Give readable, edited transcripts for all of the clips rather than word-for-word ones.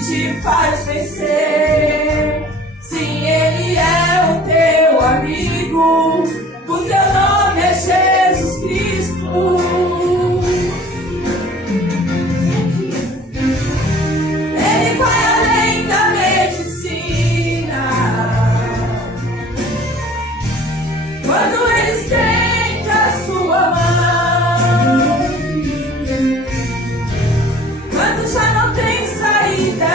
te faz vencer. Sim, Ele é o teu amigo, o teu nome é Jesus Cristo. Ele vai além da medicina. Quando Ele estende a sua mão, quando já não tem saída,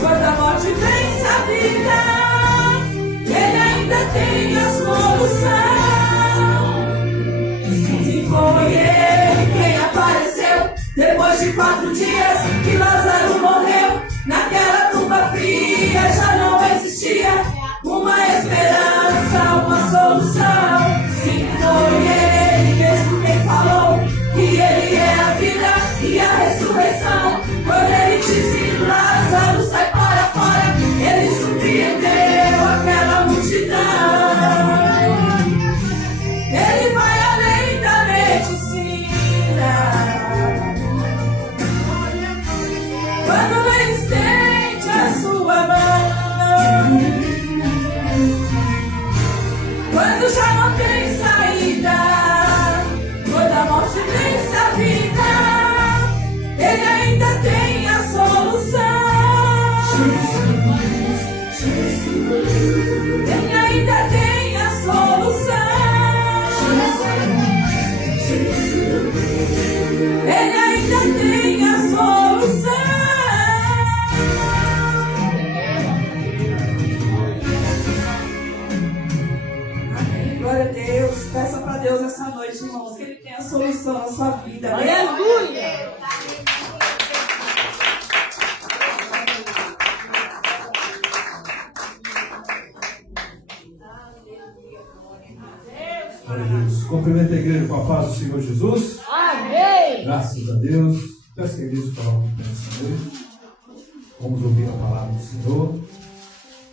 quando a morte vence a vida, Ele ainda tem a solução. Se foi Ele quem apareceu depois de 4 dias que Lázaro morreu, naquela tumba fria já não existia uma esperança, uma solução. Se foi Ele mesmo quem falou que Ele é a vida e a ressurreição, quando Ele disse Lázaro sai para fora, Ele surpreendeu aquela multidão. Ele vai além da medicina. Quando Ele estende a sua mão, quando já não tem saída, quando a morte vence a vida, Ele ainda tem a solução. Ele ainda tem a solução. Ele ainda tem a solução. Amém. Glória a Deus. Peça para Deus essa noite, irmãos, que Ele tenha a solução na sua vida. Aleluia! Glória a Deus. Cumprimento a igreja com a paz do Senhor Jesus. Amém! Graças a Deus. Peço que a igreja coloque nessa noite. Vamos ouvir a palavra do Senhor.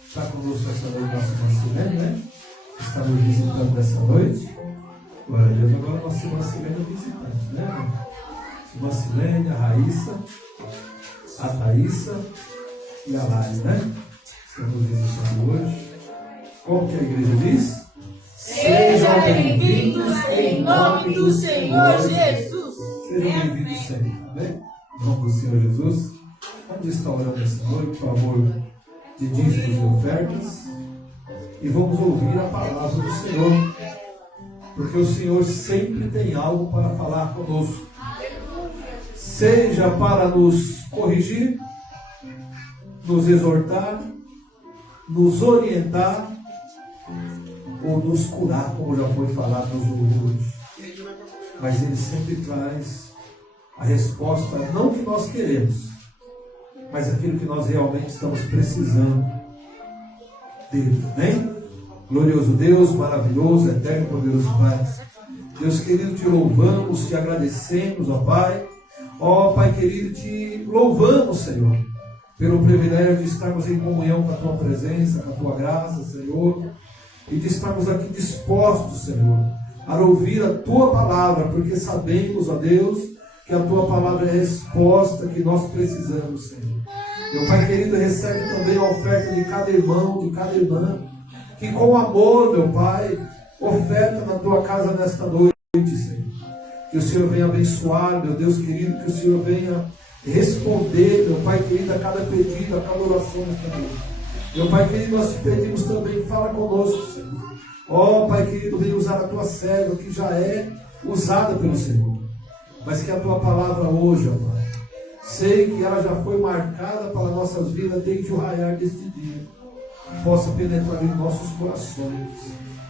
Está conosco essa noite nossa irmã Silene, né? Está nos visitando essa noite. Glória a Deus. Agora nossa irmã Silene é visitante, né? Irmã Silene, a Raíssa, a Thaísa e a Lari, né? Estamos visitando hoje. Qual que a igreja diz? Sejam bem-vindos em nome do Senhor Jesus. Sejam bem-vindos sempre, amém? Em nome do Senhor Jesus. Vamos estar orando essa noite, por favor, de dízimos e ofertas. E vamos ouvir a palavra do Senhor. Porque o Senhor sempre tem algo para falar conosco. Seja para nos corrigir, nos exortar, nos orientar, ou nos curar, como já foi falado nos louvores. Mas Ele sempre traz a resposta, não que nós queremos, mas aquilo que nós realmente estamos precisando dele. Amém? Glorioso Deus, maravilhoso, eterno, poderoso Pai. Deus querido, te louvamos, te agradecemos, ó Pai. Ó Pai querido, te louvamos, Senhor, pelo privilégio de estarmos em comunhão com a Tua presença, com a Tua graça, Senhor. E de estarmos aqui dispostos, Senhor, a ouvir a Tua palavra, porque sabemos, ó Deus, que a Tua palavra é a resposta que nós precisamos, Senhor. Meu Pai querido, recebe também a oferta de cada irmão, de cada irmã, que com amor, meu Pai, oferta na Tua casa nesta noite, Senhor. Que o Senhor venha abençoar, meu Deus querido, que o Senhor venha responder, meu Pai querido, a cada pedido, a cada oração nesta noite. Meu Pai querido, nós te pedimos também, fala conosco, Senhor. Ó Pai querido, vem usar a Tua serva, que já é usada pelo Senhor. Mas que a Tua palavra hoje, ó Pai, sei que ela já foi marcada para nossas vidas desde o raiar deste dia, possa penetrar em nossos corações.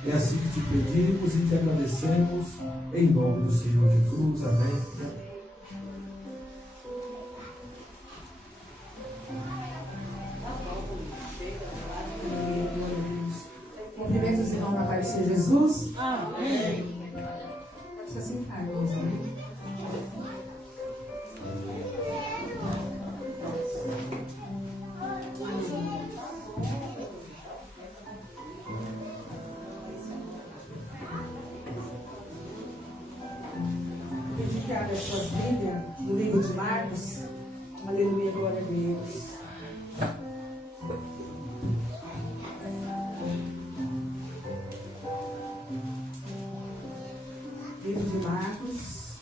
É assim que te pedimos e te agradecemos, em nome do Senhor Jesus. Amém. Cumprimentos em nome da paz do Senhor Jesus. Amém. Pode se assentar, irmãos. Amém. Pedir que abra as suas Bíblias no livro de Marcos, Aleluia, glória a Deus. Livro de Marcos,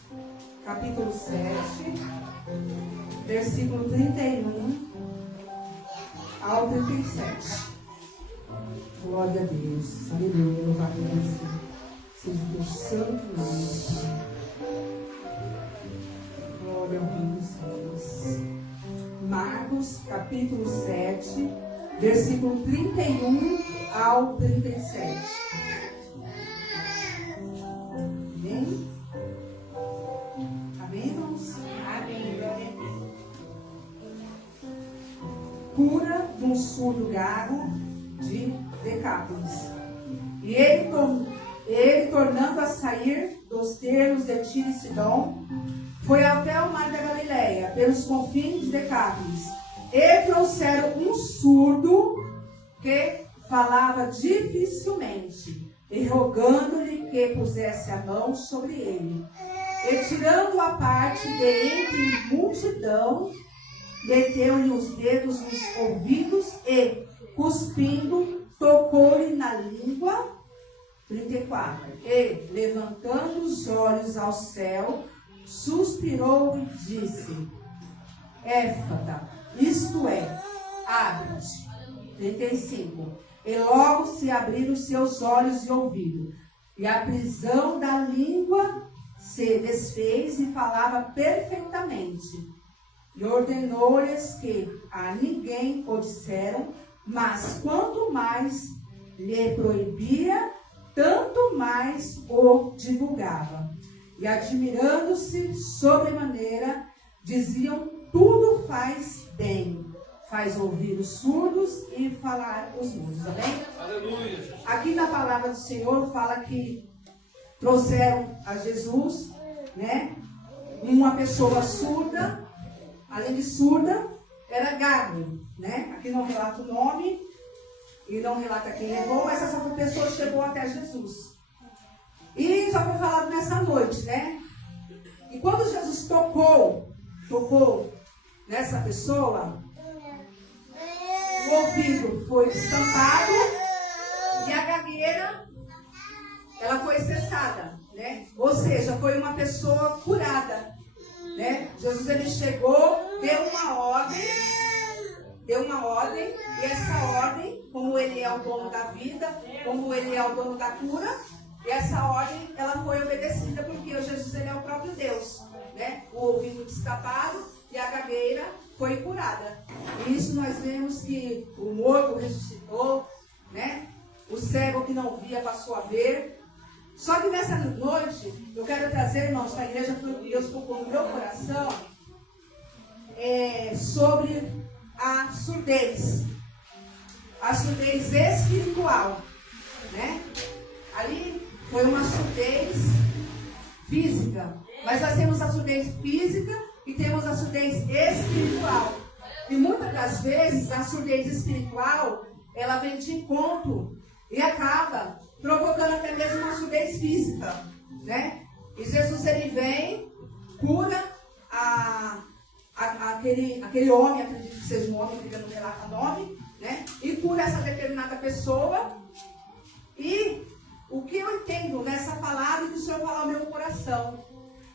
capítulo 7, versículo 31 ao 37. Glória a Deus. Aleluia, louvado seja o teu santo nome. Glória ao Rei dos Reis. Marcos, capítulo 7, versículo 31 ao 37. Amém? Amém, irmãos? Amém. Glória a Deus. Cura de um surdo gago de Decápolis. E ele, tornando a sair dos termos de Tiro e Sidom, foi até o mar da Galileia, pelos confins de Decápolis. E trouxeram um surdo que falava dificilmente, e rogando-lhe que pusesse a mão sobre ele. E tirando a parte de entre multidão, meteu-lhe os dedos nos ouvidos e, cuspindo, tocou-lhe na língua. 34. E, levantando os olhos ao céu, suspirou e disse: Éfata, isto é, abre-te. 35. E logo se abriram seus olhos e ouvidos, e a prisão da língua se desfez e falava perfeitamente. E ordenou-lhes que a ninguém o disseram, mas quanto mais lhe proibia, tanto mais o divulgava. E admirando-se sobremaneira, diziam: tudo faz bem, faz ouvir os surdos e falar os mudos. Amém? Aleluia. Aqui na palavra do Senhor fala que trouxeram a Jesus, né, uma pessoa surda, além de surda, era gago, né? Aqui não relata o nome e não relata quem levou, mas essa pessoa chegou até Jesus. E já foi falado nessa noite, né? E quando Jesus tocou nessa pessoa, o ouvido foi estampado e a gagueira, ela foi cessada, né? Ou seja, foi uma pessoa curada, né? Jesus, ele chegou, deu uma ordem, e essa ordem, como ele é o dono da vida, como ele é o dono da cura, e essa ordem, ela foi obedecida, porque o Jesus, ele é o próprio Deus, né? O ouvido destapado e a gagueira foi curada. E isso nós vemos que o morto ressuscitou, né? O cego que não via passou a ver. Só que nessa noite, eu quero trazer, irmãos, para a igreja, que Deus colocou no meu coração, sobre a surdez espiritual, né? Ali foi uma surdez física, mas nós temos a surdez física e temos a surdez espiritual. E muitas das vezes a surdez espiritual, ela vem de encontro e acaba provocando até mesmo uma surdez física, né? E Jesus, ele vem, cura aquele homem, acredito que seja um homem, porque não relata nome, né? E cura essa determinada pessoa. E o que eu entendo nessa palavra que o Senhor fala ao meu coração,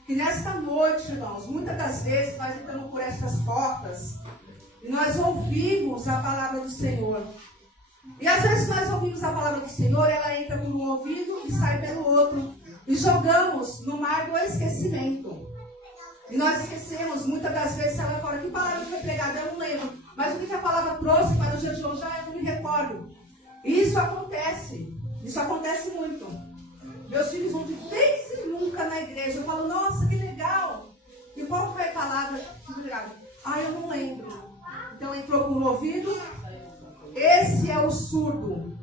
que nesta noite, irmãos, muitas das vezes nós entramos por essas portas e nós ouvimos a palavra do Senhor. E às vezes nós ouvimos a palavra do Senhor, ela entra por um ouvido e sai pelo outro. E jogamos no mar do esquecimento. E nós esquecemos, muitas das vezes, ela fala: que palavra foi pregada? Eu não lembro. Mas o que a palavra trouxe para o dia de hoje, eu não me recordo. E isso acontece muito. Meus filhos vão de vez em nunca na igreja. Eu falo: nossa, que legal. E qual foi a palavra? Eu não lembro. Então entrou por um ouvido. Esse é o surdo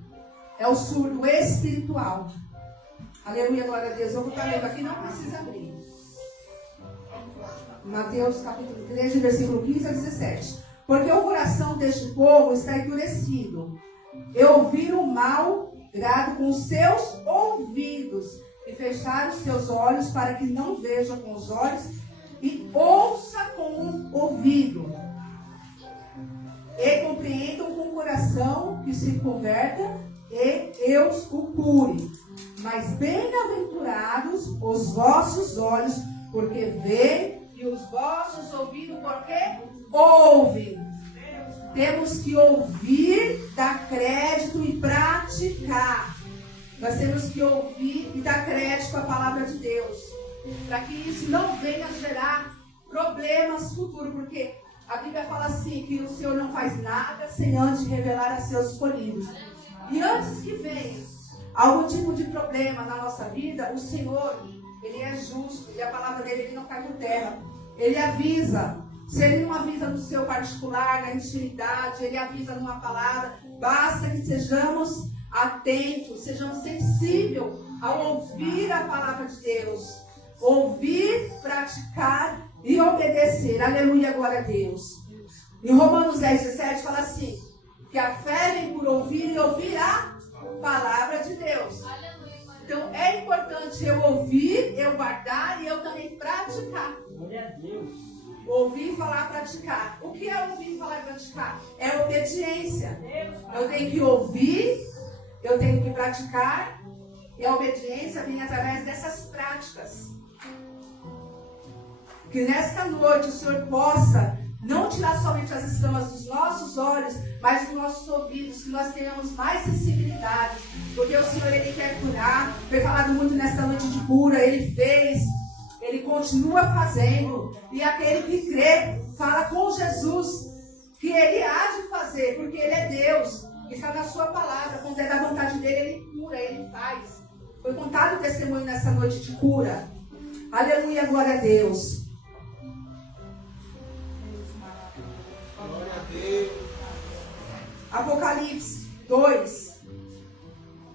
espiritual. Aleluia, glória a Deus. Eu vou estar lendo aqui, não precisa abrir. Mateus capítulo 13, versículo 15 a 17. Porque o coração deste povo está endurecido, e ouviram o mal grado com os seus ouvidos, e fecharam os seus olhos, para que não vejam com os olhos e ouça com o ouvido, se converta e eu o cure. Mas bem-aventurados os vossos olhos, porque veem, e os vossos ouvidos, porque ouvem. Temos que ouvir, dar crédito e praticar. Nós temos que ouvir e dar crédito à palavra de Deus, para que isso não venha gerar problemas futuros, porque a Bíblia fala assim, que o Senhor não faz nada sem antes revelar a seus escolhidos. E antes que venha algum tipo de problema na nossa vida, o Senhor, Ele é justo, e a palavra dele, Ele não cai por terra. Ele avisa. Se Ele não avisa no seu particular, na intimidade, Ele avisa numa palavra. Basta que sejamos atentos, sejamos sensíveis ao ouvir a palavra de Deus. Ouvir, praticar e obedecer. Aleluia, glória a Deus. Em Romanos 10:17 fala assim, que a fé vem por ouvir e ouvir a palavra de Deus. Então é importante eu ouvir, eu guardar e eu também praticar. Glória a Deus. Ouvir, falar, praticar. O que é ouvir, falar e praticar? É obediência. Eu tenho que ouvir, eu tenho que praticar, e a obediência vem através dessas práticas. Que nesta noite o Senhor possa não tirar somente as escamas dos nossos olhos, mas dos nossos ouvidos, que nós tenhamos mais sensibilidade. Porque o Senhor, Ele quer curar. Foi falado muito nesta noite de cura. Ele fez, Ele continua fazendo. E aquele que crê, fala com Jesus, que Ele há de fazer, porque Ele é Deus. Está na sua palavra. Quando é da vontade dEle, Ele cura, Ele faz. Foi contado o testemunho nessa noite de cura. Aleluia, glória a Deus. Apocalipse 2,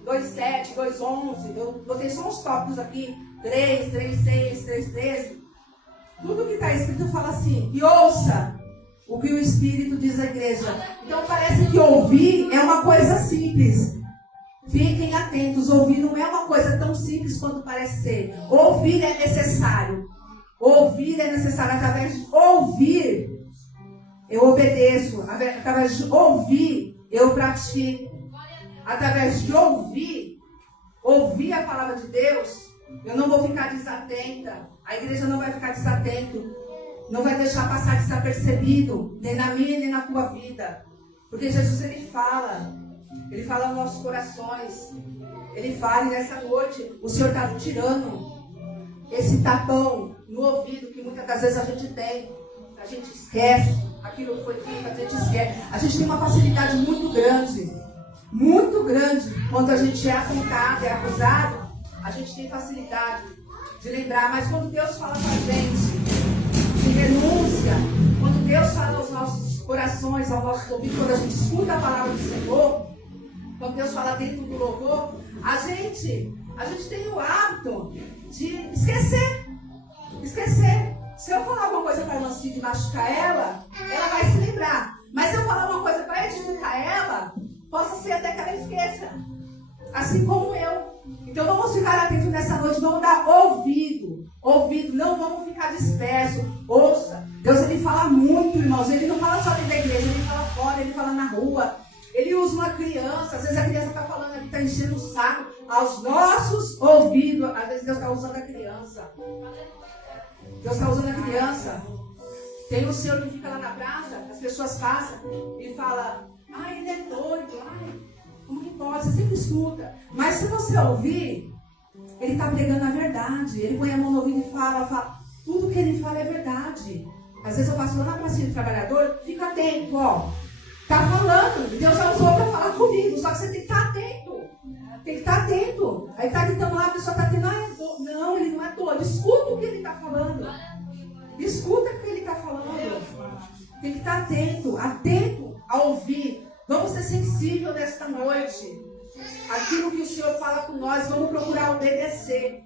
2:7, 2:11. Eu botei só uns tópicos aqui. 3, 3:6, 3:13. Tudo que está escrito fala assim. E ouça o que o Espírito diz à igreja. Então parece que ouvir é uma coisa simples. Fiquem atentos. Ouvir não é uma coisa tão simples quanto parece ser. Ouvir é necessário. Ouvir é necessário. Através de ouvir, eu obedeço. Através de ouvir, eu pratico. Através de ouvir a palavra de Deus, eu não vou ficar desatenta. A igreja não vai ficar desatenta. Não vai deixar passar desapercebido, nem na minha, nem na tua vida. Porque Jesus, Ele fala aos nossos corações. Ele fala, e nessa noite, o Senhor está tirando esse tapão no ouvido que muitas das vezes a gente tem. A gente esquece aquilo que foi dito, a gente esquece. A gente tem uma facilidade muito grande, quando a gente é apontado, é acusado, a gente tem facilidade de lembrar. Mas quando Deus fala com a gente de renúncia, quando Deus fala aos nossos corações, ao nosso ouvido, quando a gente escuta a palavra do Senhor, quando Deus fala dentro do louvor, a gente tem o hábito de esquecer. Se eu falar alguma coisa para a irmã Cid e machucar ela vai se lembrar. Mas se eu falar uma coisa para edificar ela, possa ser até que ela esqueça. Assim como eu. Então vamos ficar atentos nessa noite, vamos dar ouvido, não vamos ficar dispersos. Ouça, Deus, Ele fala muito, irmãos. Ele não fala só dentro da igreja, Ele fala fora, Ele fala na rua. Ele usa uma criança, às vezes a criança está falando ali, está enchendo o saco aos nossos ouvidos. Às vezes Deus está usando a criança. Deus está usando a criança. Tem o senhor que fica lá na praça, as pessoas passam e falam, ai, ele é doido, ai, como que pode? Você sempre escuta. Mas se você ouvir, ele está pregando a verdade. Ele põe a mão no ouvido e fala, tudo que ele fala é verdade. Às vezes eu passo lá na pracinha do trabalhador, fica atento, ó. Está falando, Deus já usou para falar comigo, só que você tem que estar atento. Tem que estar atento. Aí está gritando lá, a pessoa está dizendo, é doido. Não, ele não é doido. Escuta o que ele está falando. Escuta o que ele está falando. Tem que estar atento a ouvir. Vamos ser sensíveis nesta noite. Aquilo que o Senhor fala com nós, vamos procurar obedecer.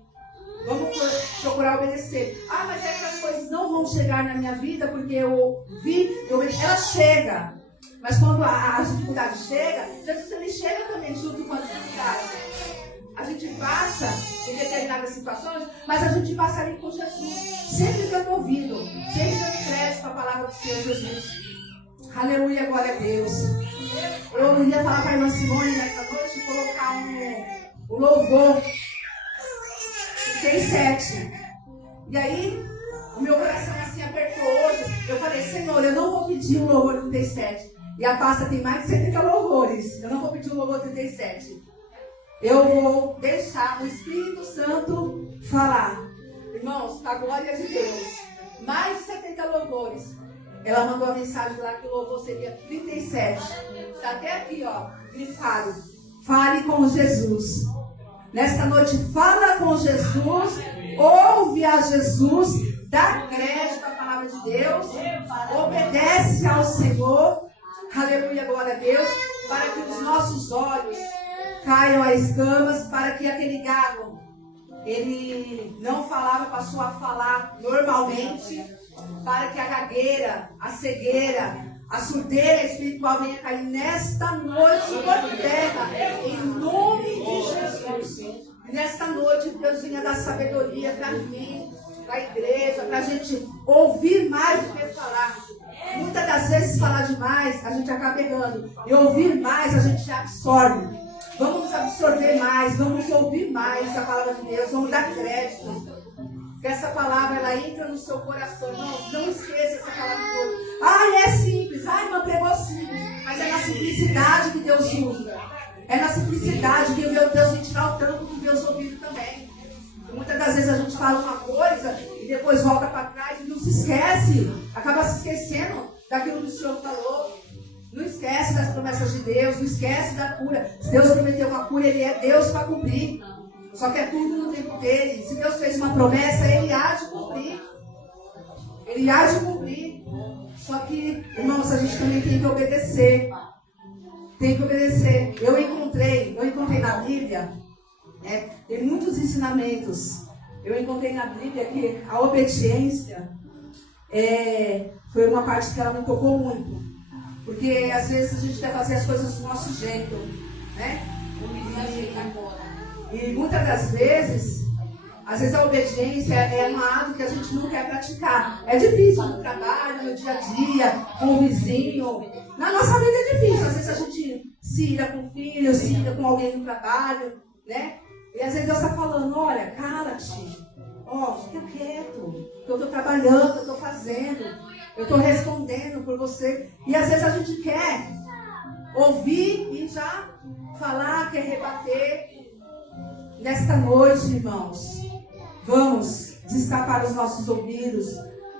Vamos procurar obedecer. Ah, mas é que as coisas não vão chegar na minha vida porque eu ouvi, ela chega. Mas quando a dificuldade chega, Jesus, Ele chega também junto com a dificuldade. A gente passa em determinadas situações, mas a gente passa ali com Jesus. Sempre dando ouvido, sempre dando crédito à palavra do Senhor Jesus. Aleluia, glória a Deus. eu iria falar para a irmã Simone nessa noite colocar um louvor. 37. E aí, o meu coração assim apertou hoje. Eu falei, Senhor, eu não vou pedir um louvor 37. E a pasta tem mais de 70 louvores. Eu não vou pedir um louvor 37. Eu vou deixar o Espírito Santo falar. Irmãos, para a glória de Deus, mais de 70 louvores. Ela mandou a mensagem lá que o louvor seria 37. Está até aqui, ó, grifado. Fale com Jesus. Nesta noite, fala com Jesus, ouve a Jesus, dá crédito à palavra de Deus, obedece ao Senhor, aleluia, glória a Deus, para que os nossos olhos caiam as escamas, para que aquele gago, ele não falava, passou a falar normalmente, para que a gagueira, a cegueira, a surdeira espiritual venha cair nesta noite por terra, em nome de Jesus. Nesta noite, Deus venha dar sabedoria para mim, para a igreja, para a gente ouvir mais do que falar. Muitas das vezes, falar demais, a gente acaba errando. E ouvir mais, a gente absorve. Vamos absorver mais, vamos ouvir mais a palavra de Deus, vamos dar crédito. Que essa palavra, ela entra no seu coração. Não esqueça essa palavra de Deus. É simples. Irmã, pegou simples. Mas é na simplicidade que Deus usa. É na simplicidade que Deus vem tirar o tranco do Deus ouvido também. Muitas das vezes a gente fala uma coisa e depois volta para trás e não se esquece. Acaba se esquecendo daquilo que o Senhor falou. Não esquece das promessas de Deus. Não esquece da cura. Se Deus prometeu uma cura, Ele é Deus para cumprir. Só que é tudo no tempo dele. Se Deus fez uma promessa, Ele há de cumprir. Ele há de cumprir. Só que, irmãos, a gente também tem que obedecer. Tem que obedecer. Eu encontrei na Bíblia, tem muitos ensinamentos. Eu encontrei na Bíblia que a obediência foi uma parte que ela me tocou muito. Porque às vezes a gente quer fazer as coisas do nosso jeito, né? E muitas das vezes, às vezes a obediência é um ato que a gente não quer praticar. É difícil no trabalho, no dia a dia, com o vizinho. Na nossa vida é difícil. Às vezes a gente se ira com o filho, se ira com alguém no trabalho, né? E às vezes Deus está falando, olha, cala-te. Fica quieto. Eu estou trabalhando, eu estou fazendo. Eu estou respondendo por você. E às vezes a gente quer ouvir e já falar, quer rebater. Nesta noite, irmãos, vamos destapar os nossos ouvidos,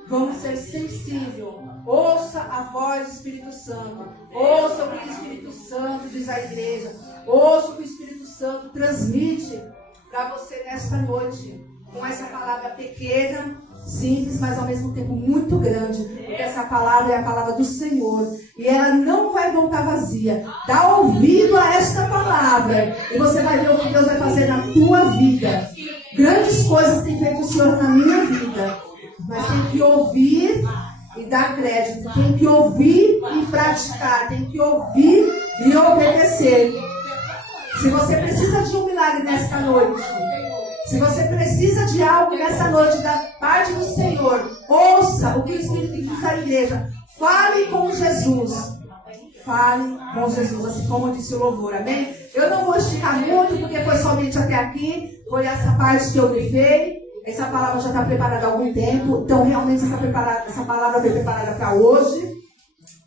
vamos ser sensíveis. Ouça a voz do Espírito Santo, ouça o que o Espírito Santo diz à igreja, ouça o que o Espírito Santo transmite para você nesta noite, com essa palavra pequena, simples, mas ao mesmo tempo muito grande, porque essa palavra é a palavra do Senhor e ela não vai voltar vazia. Dá ouvido a esta palavra e você vai ver o que Deus vai fazer na tua vida. Grandes coisas tem feito o Senhor na minha vida, mas tem que ouvir e dar crédito, tem que ouvir e praticar, tem que ouvir e obedecer. Se você precisa de um milagre nesta noite, se você precisa de algo nessa noite da parte do Senhor, ouça o que o Espírito diz à igreja. Fale com Jesus. Fale com Jesus, assim como disse o louvor, amém? Eu não vou esticar muito, porque foi somente até aqui. Foi essa parte que eu grifei. Essa palavra já está preparada há algum tempo. Então, realmente, essa palavra foi preparada para hoje.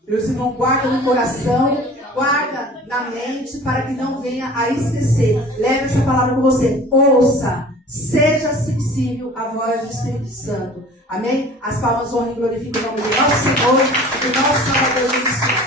Meus irmãos, guarda no coração. Guarda na mente, para que não venha a esquecer. Leve essa palavra com você. Ouça. Seja sensível à voz do Espírito Santo. Amém? As palmas honram e glorificam o nome do nosso Senhor e do nosso Salvador Jesus Cristo.